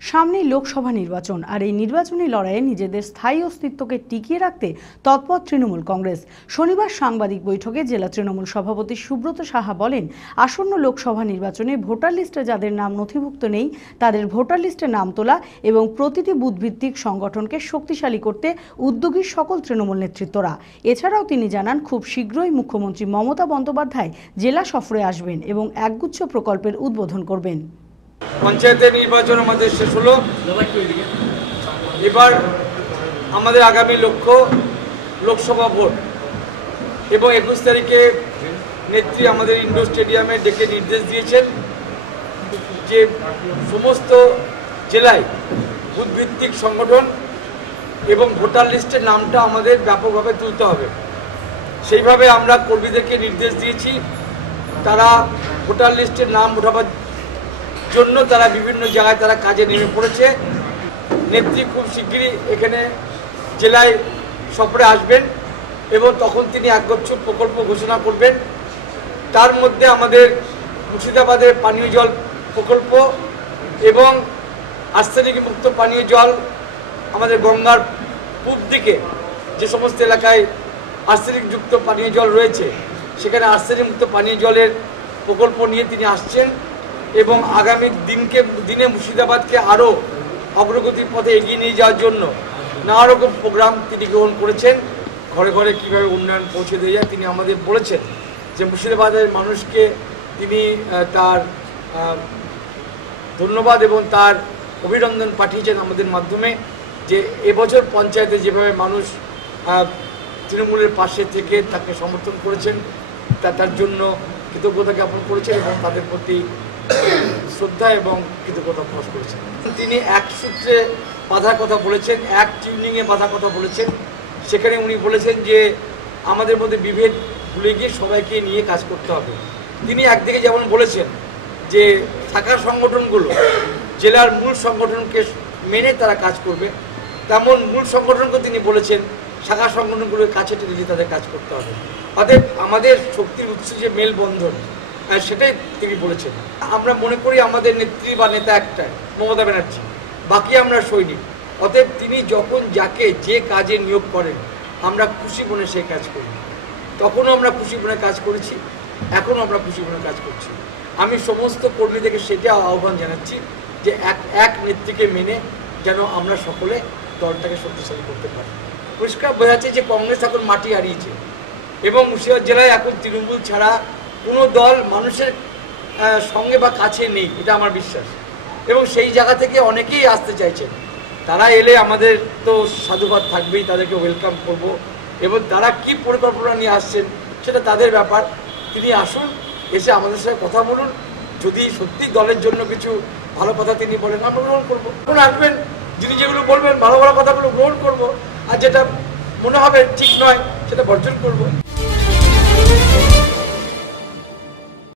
সামনেই লোকসভা নির্বাচন, আর এই নির্বাচনী লড়াইয়ে নিজেদের স্থায়ী অস্তিত্বকে টিকিয়ে রাখতে তৎপর তৃণমূল কংগ্রেস। শনিবার সাংবাদিক বৈঠকে জেলা তৃণমূল সভাপতি সুব্রত সাহা বলেন, আসন্ন লোকসভা নির্বাচনে ভোটার লিস্টে যাদের নাম নথিভুক্ত নেই, তাদের ভোটার লিস্টে নাম তোলা এবং প্রতিটি বুথভিত্তিক সংগঠনকে শক্তিশালী করতে উদ্যোগী সকল তৃণমূল নেতৃত্বরা। এছাড়াও তিনি জানান, খুব শীঘ্রই মুখ্যমন্ত্রী মমতা বন্দ্যোপাধ্যায় জেলা সফরে আসবেন এবং একগুচ্ছ প্রকল্পের উদ্বোধন করবেন। পঞ্চায়েতের নির্বাচন আমাদের শেষ হলো। এবার আমাদের আগামী লক্ষ্য লোকসভা ভোট। এবং একুশ তারিখে নেত্রী আমাদের ইন্ডোর স্টেডিয়ামে ডেকে নির্দেশ দিয়েছেন যে সমস্ত জেলায় বুথভিত্তিক সংগঠন এবং ভোটার লিস্টের নামটা আমাদের ব্যাপকভাবে তুলতে হবে। সেইভাবে আমরা কর্মীদেরকে নির্দেশ দিয়েছি। তারা ভোটার লিস্টের নাম ওঠাবার জন্য তারা বিভিন্ন জায়গায় তারা কাজে নেমে পড়েছে। নেত্রী খুব শিগগিরই এখানে জেলায় সফরে আসবেন এবং তখন তিনি একগচ্ছ প্রকল্প ঘোষণা করবেন। তার মধ্যে আমাদের মুর্শিদাবাদের পানীয় জল প্রকল্প এবং আর্সেনিক মুক্ত পানীয় জল, আমাদের গঙ্গার পূব দিকে যে সমস্ত এলাকায় আর্সেনিকযুক্ত পানীয় জল রয়েছে, সেখানে আর্সেনিক মুক্ত পানীয় জলের প্রকল্প নিয়ে তিনি আসছেন। এবং আগামী দিনকে, দিনে মুর্শিদাবাদকে আরও অগ্রগতির পথে এগিয়ে নিয়ে যাওয়ার জন্য নানা রকম প্রোগ্রাম তিনি গ্রহণ করেছেন। ঘরে ঘরে কীভাবে উন্নয়ন পৌঁছে দিয়ে যায় তিনি আমাদের বলেছেন যে মুর্শিদাবাদের মানুষকে তিনি তার ধন্যবাদ এবং তার অভিনন্দন পাঠিয়েছেন আমাদের মাধ্যমে যে এবছর পঞ্চায়েতে যেভাবে মানুষ তৃণমূলের পাশে থেকে তাকে সমর্থন করেছেন তার জন্য কৃতজ্ঞতা জ্ঞাপন করেছেন এবং তাদের প্রতি শ্রদ্ধা এবং কৃতজ্ঞতা প্রকাশ করেছেন। তিনি এক সূত্রে বাধার কথা বলেছেন, এক টিউনিংয়ে বাধার কথা বলেছেন। সেখানে উনি বলেছেন যে, আমাদের মধ্যে বিভেদ ভুলে গিয়ে সবাইকে নিয়ে কাজ করতে হবে। তিনি একদিকে যেমন বলেছেন যে, শাখা সংগঠনগুলো জেলার মূল সংগঠনকে মেনে তারা কাজ করবে, তেমন মূল সংগঠনকে তিনি বলেছেন, শাখা সংগঠনগুলোর কাছে টেনে তাদের কাজ করতে হবে। অতএব আমাদের শক্তির উৎস যে মেলবন্ধন সেটাই তিনি বলেছেন। আমরা মনে করি আমাদের নেত্রী বা নেতা একটাই, মমতা ব্যানার্জি। বাকি আমরা সৈনিক। অতএব তিনি যখন যাকে যে কাজে নিয়োগ করেন, আমরা খুশি মনে সেই কাজ করি। তখনও আমরা খুশি মনে কাজ করেছি, এখনও আমরা খুশি মনে কাজ করছি। আমি সমস্ত কর্মীদেরকে সেটা আহ্বান জানাচ্ছি যে এক এক নেত্রীকে মেনে যেন আমরা সকলে দলটাকে শক্তিশালী করতে পারি। পরিষ্কার বোঝা যাচ্ছে যে কংগ্রেস এখন মাটি হারিয়েছে এবং মুর্শিদাবাদ জেলায় এখন তৃণমূল ছাড়া কোনো দল মানুষের সঙ্গে বা কাছে নেই, এটা আমার বিশ্বাস। এবং সেই জায়গা থেকে অনেকেই আসতে চাইছেন তারা এলে আমাদের তো সাধুবাদ থাকবেই, তাদেরকে ওয়েলকাম করব। এবং তারা কি পরিকল্পনা নিয়ে আসছেন, সেটা তাদের ব্যাপার। তিনি আসুন, এসে আমাদের সাথে কথা বলুন। যদি সত্যি দলের জন্য কিছু ভালো কথা তিনি বলেন, আমরা গ্রহণ করব। এখন আসবেন, যিনি যেগুলো বলবেন, ভালো ভালো কথাগুলো গ্রহণ করব। আর যেটা মনে হবে ঠিক নয়, সেটা বর্জন করব।